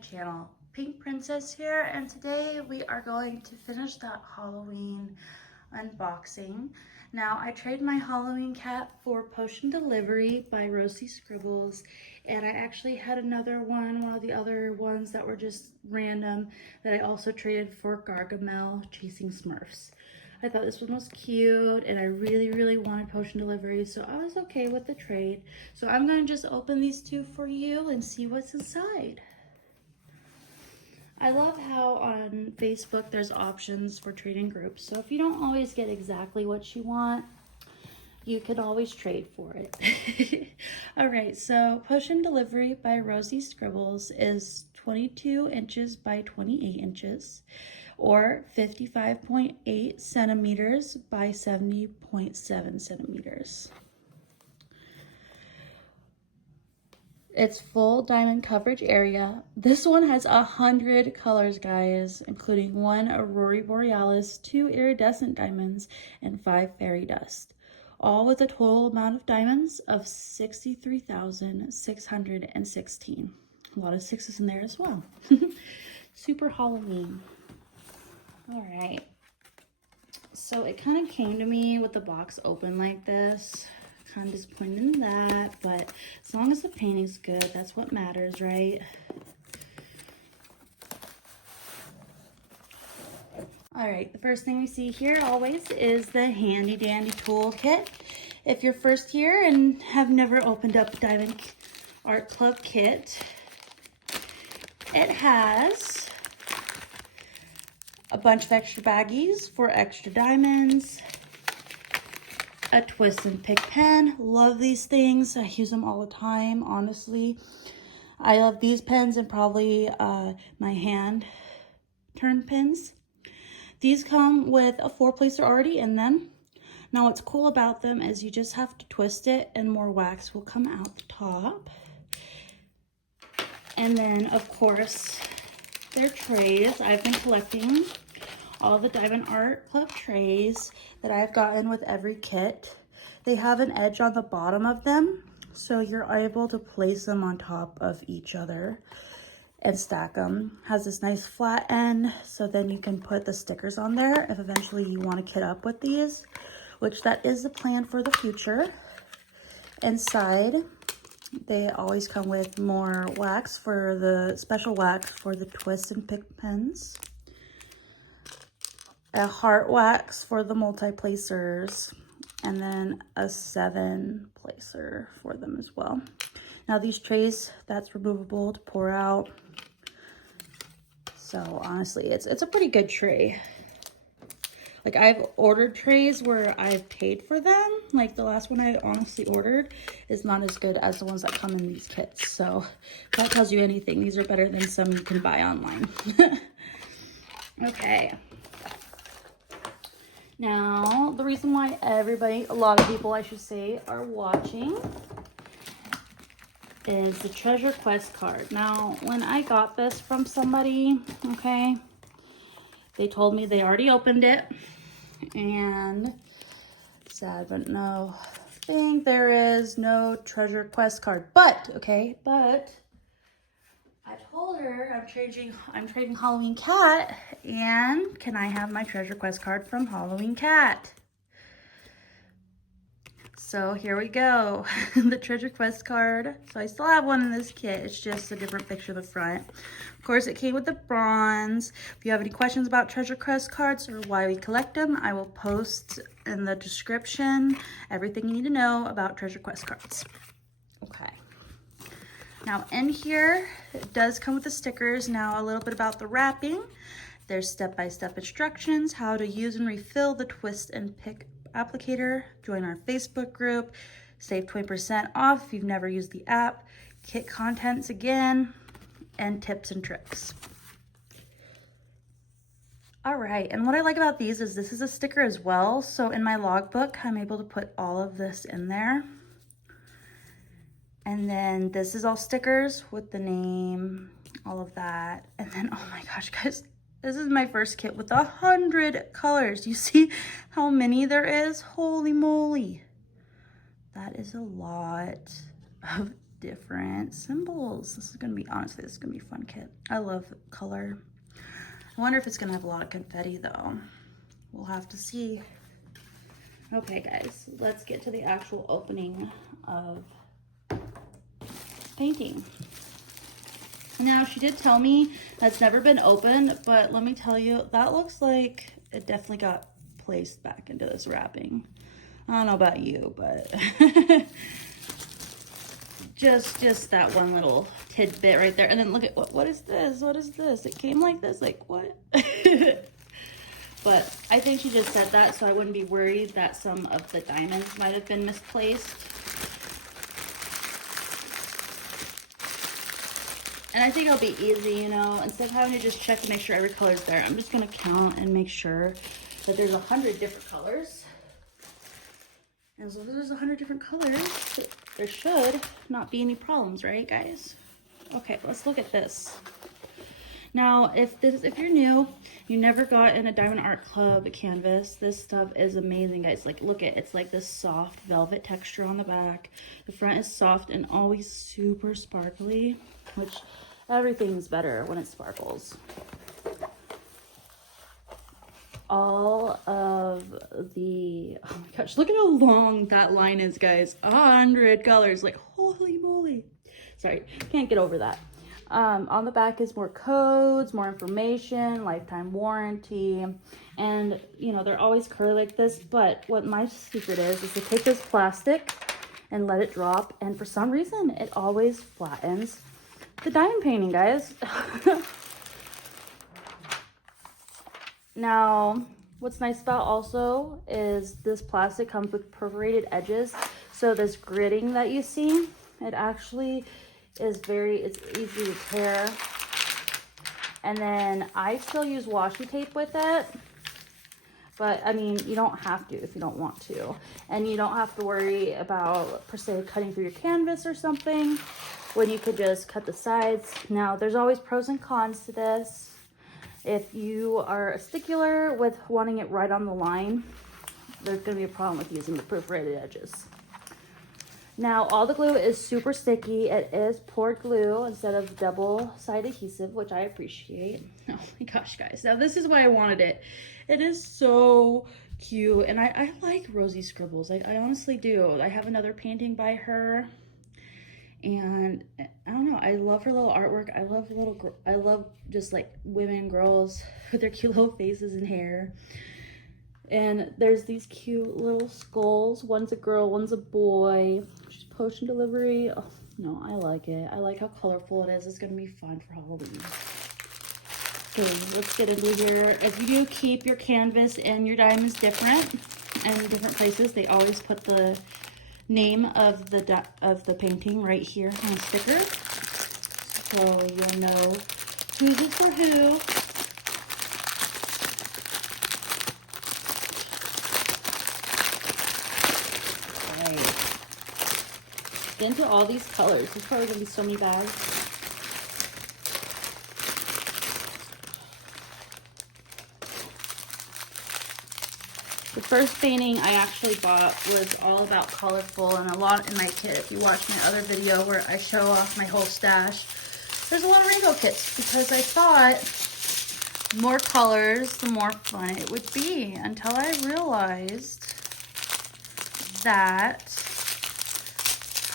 channel. Pink Princess here, and today we are going to finish that Halloween unboxing. Now, I traded my Halloween cat for Potion Delivery by Rosie Scribbles, and I actually had another one of the other ones that were just random that I also traded for Gargamel Chasing Smurfs. I thought this one was cute, and I really wanted Potion Delivery, so I was okay with the trade. So I'm going to just open these two for you and see what's inside. I love how on Facebook there's options for trading groups, so if you don't always get exactly what you want, you can always trade for it. All right, so Potion Delivery by Rosie Scribbles is 22 inches by 28 inches, or 55.8 centimeters by 70.7 centimeters. It's full diamond coverage area. This one has 100 colors, guys, including 1 Aurora Borealis, 2 iridescent diamonds, and 5 fairy dust. All with a total amount of diamonds of 63,616. A lot of sixes in there as well. Super Halloween. All right. So it kind of came to me with the box open like this. Kind of disappointed in that, but as long as the painting's good, that's what matters, right? All right, the first thing we see here always is the handy dandy toolkit. If you're first here and have never opened up Diamond Art Club kit, it has a bunch of extra baggies for extra diamonds, a twist and pick pen. Love these things. I use them all the time, honestly. I love these pens and probably my hand turn pens. These come with a 4-placer already in them. Now what's cool about them is you just have to twist it and more wax will come out the top. And then of course their trays. I've been collecting all the Diamond Art Club trays that I've gotten with every kit. They have an edge on the bottom of them, so you're able to place them on top of each other and stack them. Has this nice flat end, so then you can put the stickers on there if eventually you want to kit up with these, which that is the plan for the future. Inside, they always come with more wax for the special wax for the twist and pick pens, a heart wax for the multi-placers, and then a 7-placer for them as well. Now these trays, that's removable to pour out. So honestly, it's a pretty good tray. Like I've ordered trays where I've paid for them. Like the last one I honestly ordered is not as good as the ones that come in these kits. So if that tells you anything, these are better than some you can buy online. Okay. Now, the reason why a lot of people I should say, are watching is the treasure quest card. Now, when I got this from somebody, okay, they told me they already opened it, and sad but no thing, there is no treasure quest card. But I told her I'm trading Halloween Cat, and can I have my treasure quest card from Halloween Cat? So here we go. The treasure quest card. So I still have one in this kit. It's just a different picture of the front. Of course, it came with the bronze. If you have any questions about treasure quest cards or why we collect them, I will post in the description everything you need to know about treasure quest cards. Okay. Now in here, it does come with the stickers. Now a little bit about the wrapping. There's step-by-step instructions, how to use and refill the twist and pick applicator. Join our Facebook group. Save 20% off if you've never used the app. Kit contents again, and tips and tricks. All right, and what I like about these is this is a sticker as well. So in my logbook, I'm able to put all of this in there. And then this is all stickers with the name, all of that. And then, oh my gosh, guys, this is my first kit with 100 colors. You see how many there is? Holy moly. That is a lot of different symbols. This is gonna be, honestly, this is gonna be a fun kit. I love color. I wonder if it's gonna have a lot of confetti though. We'll have to see. Okay guys, let's get to the actual opening of painting. Now, she did tell me that's never been opened, but let me tell you, that looks like it definitely got placed back into this wrapping. I don't know about you, but just that one little tidbit right there. And then look at what is this? What is this? It came like this, like what? But I think she just said that so I wouldn't be worried that some of the diamonds might have been misplaced. And I think it'll be easy, you know, instead of having to just check to make sure every color's there, I'm just gonna count and make sure that there's 100 different colors. And so if there's 100 different colors, there should not be any problems, right guys? Okay, let's look at this. Now, if you're new, you never got in a Diamond Art Club canvas, this stuff is amazing, guys. Like, look at, it's like this soft velvet texture on the back. The front is soft and always super sparkly, which everything's better when it sparkles. All of the, oh my gosh, look at how long that line is, guys. 100 colors, like, holy moly. Sorry, can't get over that. On the back is more codes, more information, lifetime warranty, and you know, they're always curly like this, but what my secret is to take this plastic and let it drop, and for some reason, it always flattens the diamond painting, guys. Now, what's nice about also is this plastic comes with perforated edges, so this gritting that you see, it actually is it's easy to tear. And then I still use washi tape with it, but I mean, you don't have to if you don't want to, and you don't have to worry about per se cutting through your canvas or something when you could just cut the sides. Now, there's always pros and cons to this. If you are a stickler with wanting it right on the line, there's going to be a problem with using the perforated edges. Now, all the glue is super sticky. It is poured glue instead of double-sided adhesive, which I appreciate. Oh my gosh, guys. Now, this is why I wanted it. It is so cute, and I like Rosie Scribbles. I honestly do. I have another painting by her, and I don't know. I love her little artwork. I love just like women, girls with their cute little faces and hair. And there's these cute little skulls. One's a girl, one's a boy. She's potion delivery. Oh, no, I like it. I like how colorful it is. It's going to be fun for Halloween. Okay, let's get into here. If you do keep your canvas and your diamonds different and in different places, they always put the name of the painting right here on a sticker. So you'll know whose is for who. Get into all these colors. There's probably gonna be so many bags. The first painting I actually bought was all about colorful, and a lot in my kit. If you watch my other video where I show off my whole stash, there's a lot of rainbow kits because I thought more colors, the more fun it would be, until I realized that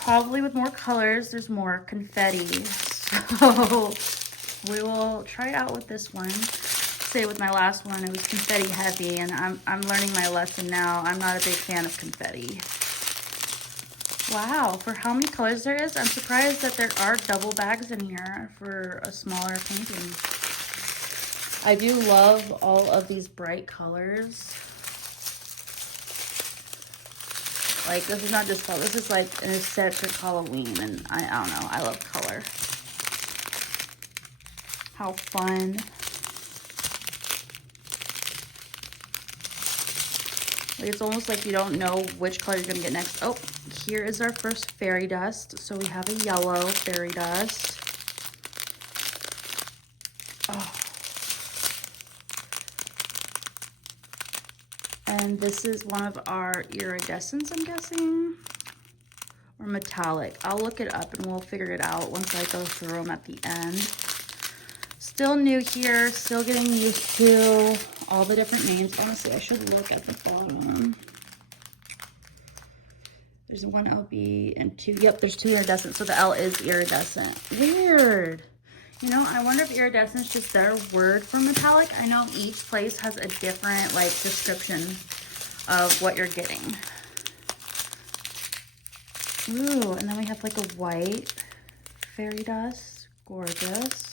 probably with more colors, there's more confetti. So we will try it out with this one. Say with my last one, it was confetti heavy, and I'm learning my lesson now. I'm not a big fan of confetti. Wow, for how many colors there is, I'm surprised that there are double bags in here for a smaller painting. I do love all of these bright colors. Like, this is not just color, this is like an aesthetic Halloween, and I don't know, I love color. How fun. Like, it's almost like you don't know which color you're gonna get next. Oh, here is our first fairy dust. So we have a yellow fairy dust. Oh. And this is one of our iridescents, I'm guessing. or metallic. I'll look it up and we'll figure it out once I go through them at the end. Still new here, still getting used to all the different names. Honestly, I should look at the bottom. There's one LB and two. Yep, there's two iridescent. So the L is iridescent. Weird. You know, I wonder if iridescent is just their word for metallic. I know each place has a different like description of what you're getting. Ooh, and then we have like a white fairy dust. Gorgeous.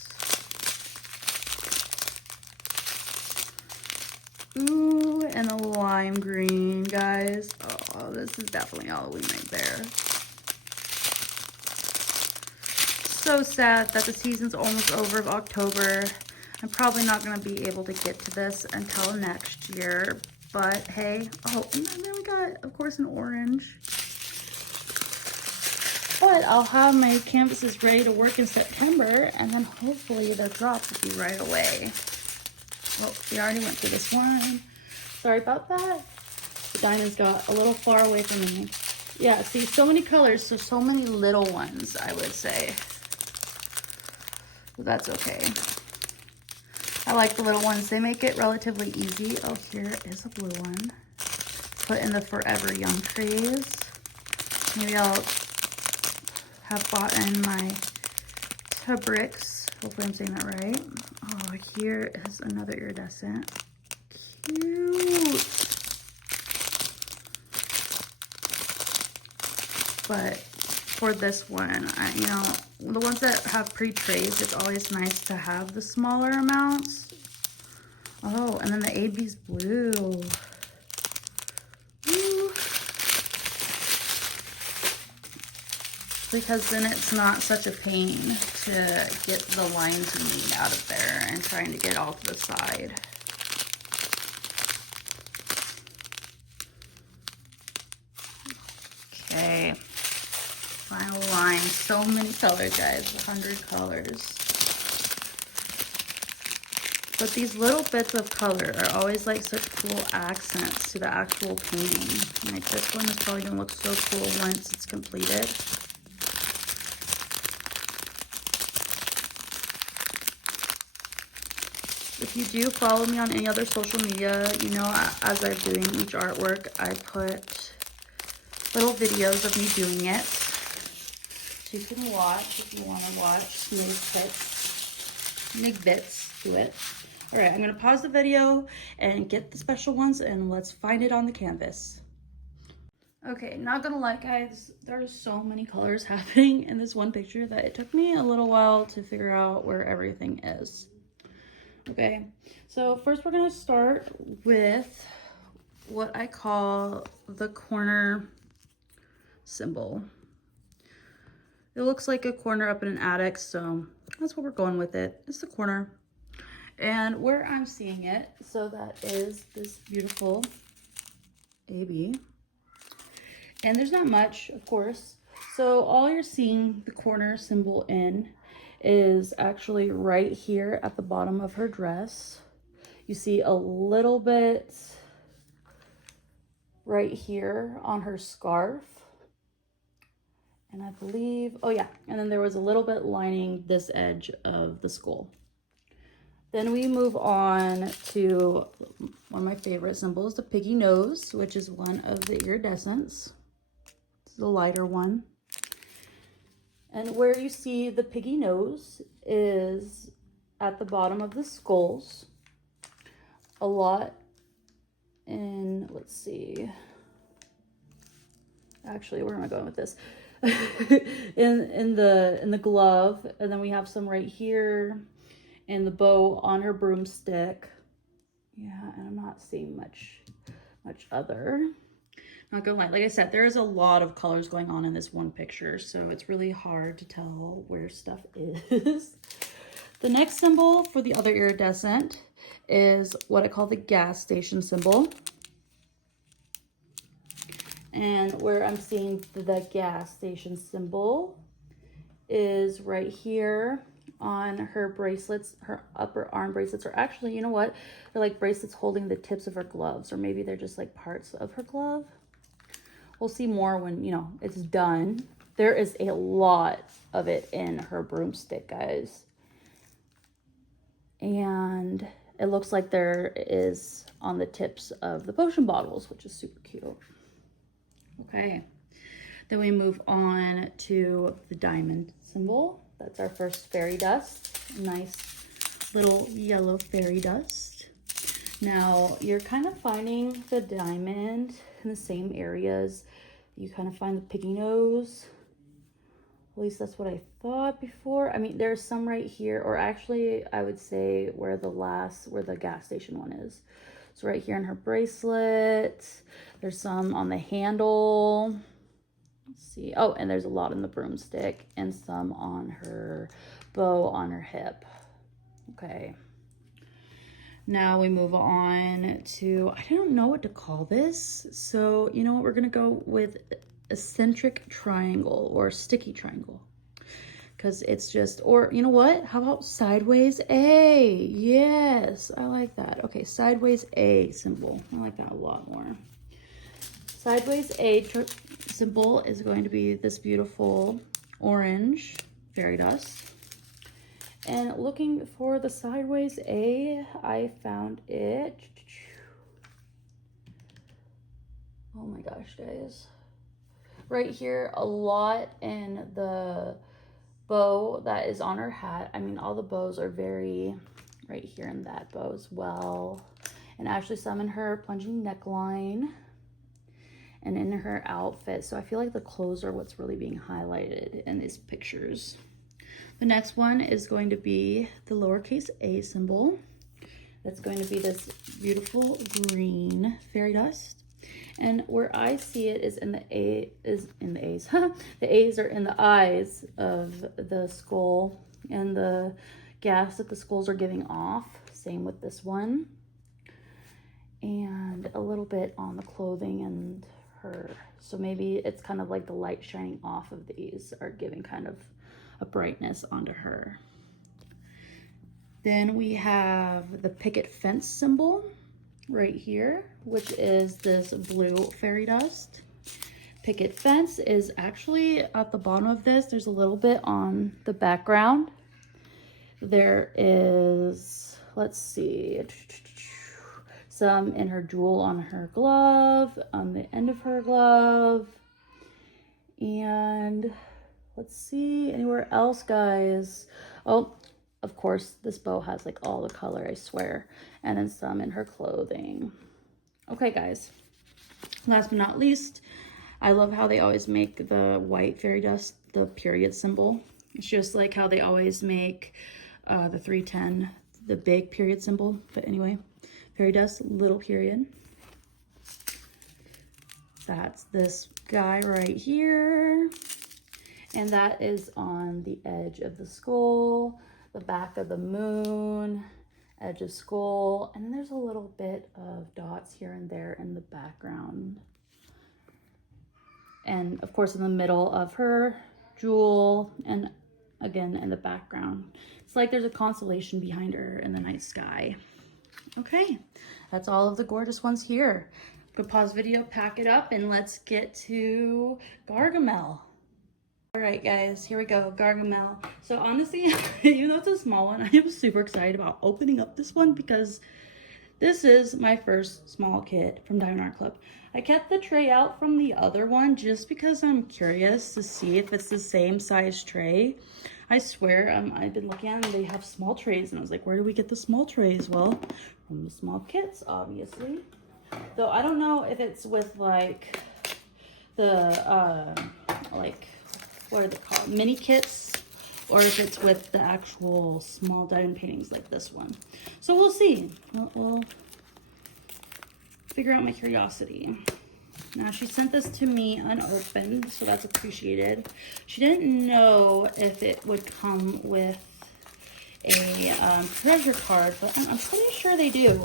Ooh, and a lime green, guys. Oh, this is definitely Halloween right there. So sad that the season's almost over of October. I'm probably not going to be able to get to this until next year. But hey, oh, and then we got, of course, an orange. But I'll have my canvases ready to work in September, and then hopefully their drop will be right away. Well, we already went through this one. Sorry about that. The diamonds got a little far away from me. Yeah, see, so many colors, so many little ones, I would say. But that's okay. I like the little ones. They make it relatively easy. Oh, here is a blue one. Put in the Forever Young craze. Maybe I'll have bought in my Tabrix. Hopefully I'm saying that right. Oh, here is another iridescent. Cute. But for this one, you know, the ones that have pre-trays, it's always nice to have the smaller amounts. Oh, and then the AB's blue. Ooh. Because then it's not such a pain to get the lines you need out of there and trying to get all to the side. Okay, final line. So many colors, guys, 100 colors. But these little bits of color are always like such cool accents to the actual painting. Like this one is probably gonna look so cool once it's completed. If you do follow me on any other social media, you know, as I'm doing each artwork, I put little videos of me doing it. So you can watch if you want to watch snig bits to it. All right, I'm going to pause the video and get the special ones and let's find it on the canvas. Okay, not gonna lie, guys, there's so many colors happening in this one picture that it took me a little while to figure out where everything is. Okay, so first we're gonna start with what I call the corner symbol. It looks like a corner up in an attic, so that's what we're going with it. It's the corner. And where I'm seeing it, so that is this beautiful AB. And there's not much, of course. So all you're seeing the corner symbol in is actually right here at the bottom of her dress. You see a little bit right here on her scarf. And I believe, oh yeah, and then there was a little bit lining this edge of the skull. Then we move on to one of my favorite symbols, the piggy nose, which is one of the iridescents. This is a lighter one. And where you see the piggy nose is at the bottom of the skulls. A lot in, let's see. Actually, where am I going with this? in the glove, and then we have some right here, and the bow on her broomstick. Yeah, and I'm not seeing much other. Not gonna lie, like I said, there is a lot of colors going on in this one picture, so it's really hard to tell where stuff is. The next symbol for the other iridescent is what I call the gas station symbol. And where I'm seeing the gas station symbol is right here on her bracelets. Her upper arm bracelets are actually, you know what? They're like bracelets holding the tips of her gloves, or maybe they're just like parts of her glove. We'll see more when, you know, it's done. There is a lot of it in her broomstick, guys. And it looks like there is on the tips of the potion bottles, which is super cute. Okay. Then we move on to the diamond symbol. That's our first fairy dust. Nice little yellow fairy dust. Now, you're kind of finding the diamond in the same areas. You kind of find the piggy nose. At least that's what I thought before. I mean, there's some right here, or actually, I would say where the gas station one is. So right here in her bracelet. There's some on the handle. Let's see. Oh, and there's a lot in the broomstick and some on her bow on her hip. Okay. Now we move on to, I don't know what to call this. So, you know what? We're going to go with eccentric triangle or sticky triangle. Because it's just, or you know what? How about sideways A? Yes, I like that. Okay, sideways A symbol. I like that a lot more. Sideways A symbol is going to be this beautiful orange fairy dust. And looking for the sideways A, I found it. Oh my gosh, guys. Right here, a lot in the bow that is on her hat. I mean, all the bows are very right here in that bow as well. And actually some in her plunging neckline and in her outfit. So I feel like the clothes are what's really being highlighted in these pictures. The next one is going to be the lowercase a symbol. That's going to be this beautiful green fairy dust. And where I see it is in the A's. The A's are in the eyes of the skull and the gas that the skulls are giving off. Same with this one. And a little bit on the clothing and her. So maybe it's kind of like the light shining off of these are giving kind of a brightness onto her. Then we have the picket fence symbol right here, which is this blue fairy dust. Picket fence is actually at the bottom of this. There's a little bit on the background. There is, let's see, some in her jewel on her glove, on the end of her glove. And let's see, anywhere else, guys? Oh, of course, this bow has like all the color, I swear. And then some in her clothing. Okay, guys. Last but not least, I love how they always make the white fairy dust the period symbol. It's just like how they always make the 310 the big period symbol. But anyway, fairy dust, little period. That's this guy right here. And that is on the edge of the skull, the back of the moon, edge of skull, and then there's a little bit of dots here and there in the background. And of course in the middle of her jewel, and again in the background. It's like there's a constellation behind her in the night sky. Okay, that's all of the gorgeous ones here. Go pause video, pack it up, and let's get to Gargamel. All right, guys, here we go, Gargamel. So honestly, even though it's a small one, I am super excited about opening up this one because this is my first small kit from Diamond Art Club. I kept the tray out from the other one just because I'm curious to see if it's the same size tray. I swear, I've been looking at them, they have small trays, and I was like, where do we get the small trays? Well, from the small kits, obviously. Though I don't know if it's with like the, what are they called? Mini kits, or if it's with the actual small diamond paintings like this one. So we'll see. We'll figure out my curiosity. Now she sent this to me unopened, so that's appreciated. She didn't know if it would come with a treasure card, but I'm pretty sure they do.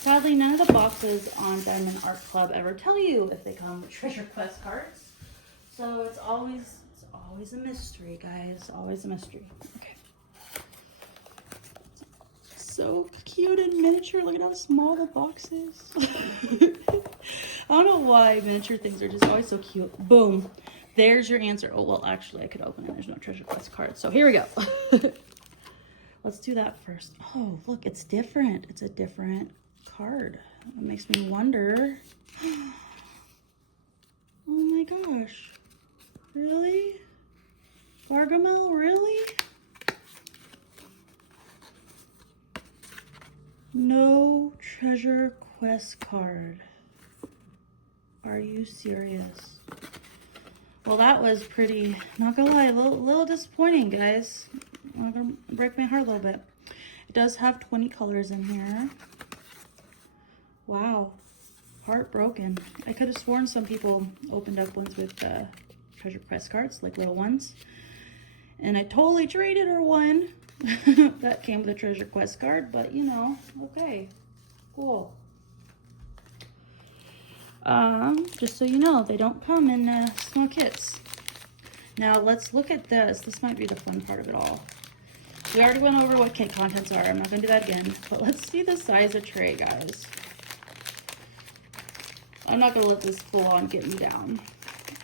Sadly, none of the boxes on Diamond Art Club ever tell you if they come with treasure quest cards. So it's always a mystery, guys. Always a mystery. Okay. So cute and miniature. Look at how small the box is. don't know why miniature things are just always so cute. Boom. There's your answer. Oh, well, actually, I could open it. There's no treasure quest card. So here we go. Let's do that first. Oh, look, it's different. It's a different card. It makes me wonder. Oh my gosh. Really? Gargamel, really? No treasure quest card. Are you serious? Well, that was pretty, not gonna lie, a little disappointing, guys. I'm gonna break my heart a little bit. It does have 20 colors in here. Wow. Heartbroken. I could have sworn some people opened up ones with treasure quest cards, like little ones. And I totally traded her one that came with a treasure quest card, but you know, okay, cool. Just so you know, they don't come in small kits. Now let's look at this. This might be the fun part of it all. We already went over what kit contents are. I'm not gonna do that again, but let's see the size of tray, guys. I'm not gonna let this full on get me down.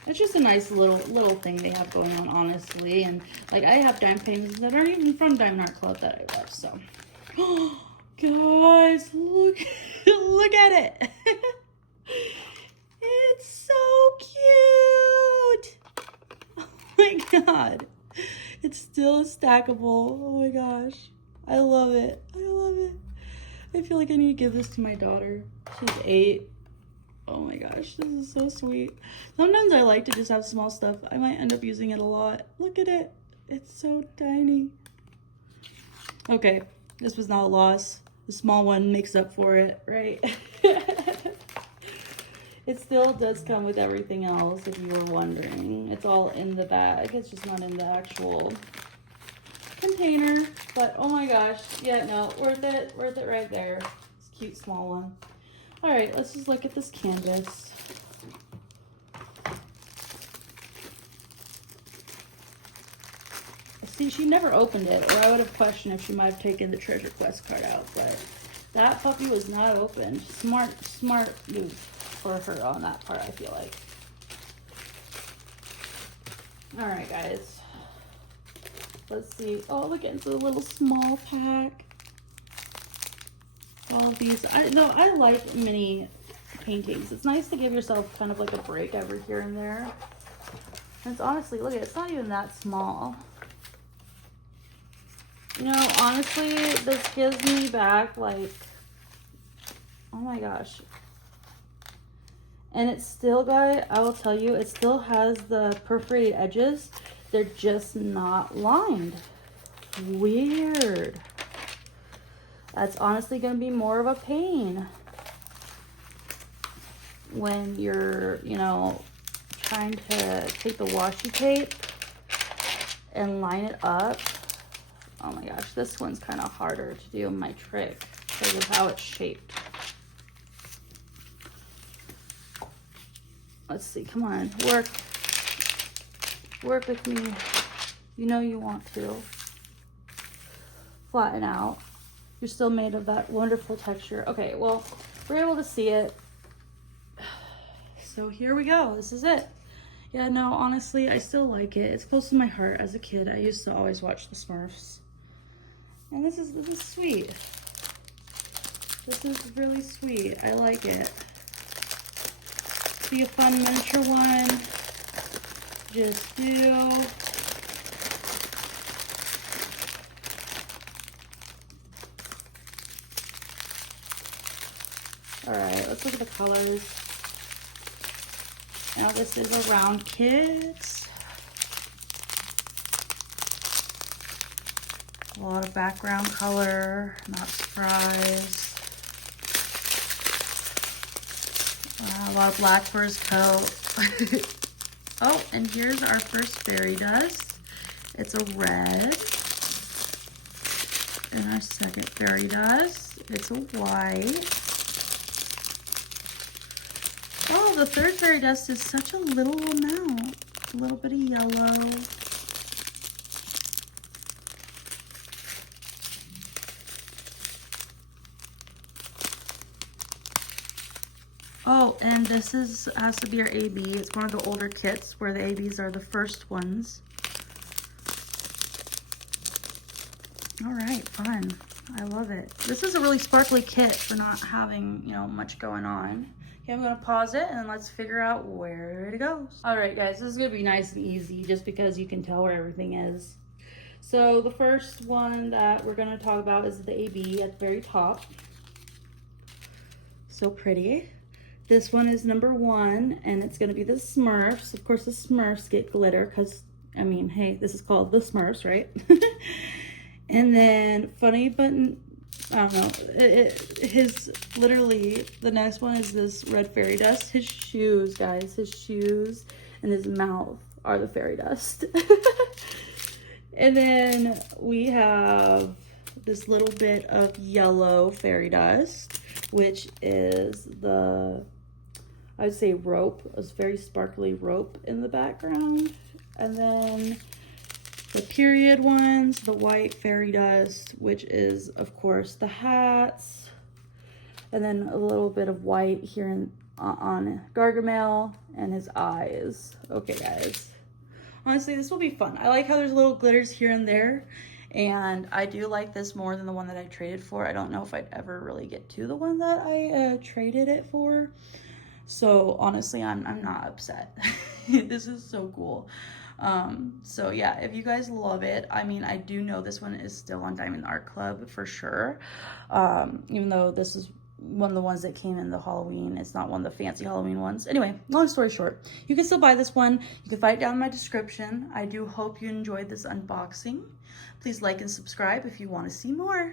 It's just a nice little thing they have going on, honestly. And like, I have dime paintings that aren't even from Diamond Art Club that I love. So, oh, guys, look, look at it. It's so cute. Oh my god, it's still stackable. Oh my gosh, I love it. I love it. I feel like I need to give this to my daughter. She's 8. Oh my gosh, this is so sweet. Sometimes I like to just have small stuff. I might end up using it a lot. Look at it. It's so tiny. Okay, this was not a loss. The small one makes up for it, right? It still does come with everything else, if you were wondering. It's all in the bag. It's just not in the actual container. But oh my gosh, yeah, no, worth it right there. It's a cute small one. All right, let's just look at this canvas. See, she never opened it, or I would have questioned if she might have taken the treasure quest card out, but that puppy was not opened. Smart move for her on that part, I feel like. All right, guys. Let's see. Oh, look, it's a little small pack. All of these, I like mini paintings. It's nice to give yourself kind of like a break every here and there. And it's honestly, look at it, it's not even that small. You know, honestly, this gives me back like, oh my gosh. And it's still got, I will tell you, it still has the perforated edges. They're just not lined. Weird. That's honestly going to be more of a pain when you're, you know, trying to take the washi tape and line it up. Oh my gosh, this one's kind of harder to do my trick because of how it's shaped. Let's see, come on, work with me. You know you want to. Flatten out. You're still made of that wonderful texture. Okay, well, we're able to see it. So here we go. This is it. Yeah, no, honestly, I still like it. It's close to my heart. As a kid, I used to always watch the Smurfs. And this is sweet. This is really sweet. I like it. Be a fun miniature one. Just do. All right, let's look at the colors. Now this is a round kit. A lot of background color, not surprised. A lot of black for his coat. Oh, and here's our first fairy dust. It's a red. And our second fairy dust, it's a white. Oh, the third fairy dust is such a little amount. A little bit of yellow. Oh, and this has to be our AB. It's one of the older kits where the ABs are the first ones. All right, fun. I love it. This is a really sparkly kit for not having, you know, much going on. Okay, I'm gonna pause it and let's figure out where it goes. All right, guys, this is gonna be nice and easy just because you can tell where everything is. So the first one that we're gonna talk about is the AB at the very top. So pretty. This one is number 1, and it's gonna be the Smurfs. Of course, the Smurfs get glitter because, I mean, hey, this is called the Smurfs, right? And then, funny but, I don't know, literally, the next one is this red fairy dust. His shoes, guys, his shoes and his mouth are the fairy dust. And then we have this little bit of yellow fairy dust, which is the, I would say rope, a very sparkly rope in the background. And then the period ones, the white fairy dust, which is of course the hats. And then a little bit of white here on Gargamel and his eyes. Okay, guys. Honestly, this will be fun. I like how there's little glitters here and there. And I do like this more than the one that I traded for. I don't know if I'd ever really get to the one that I traded it for. So honestly, I'm not upset. This is so cool. So yeah, if you guys love it, I mean, I do know this one is still on Diamond Art Club for sure. Even though this is one of the ones that came in the Halloween. It's not one of the fancy Halloween ones. Anyway, long story short, you can still buy this one. You can find it down in my description. I do hope you enjoyed this unboxing. Please like and subscribe if you want to see more.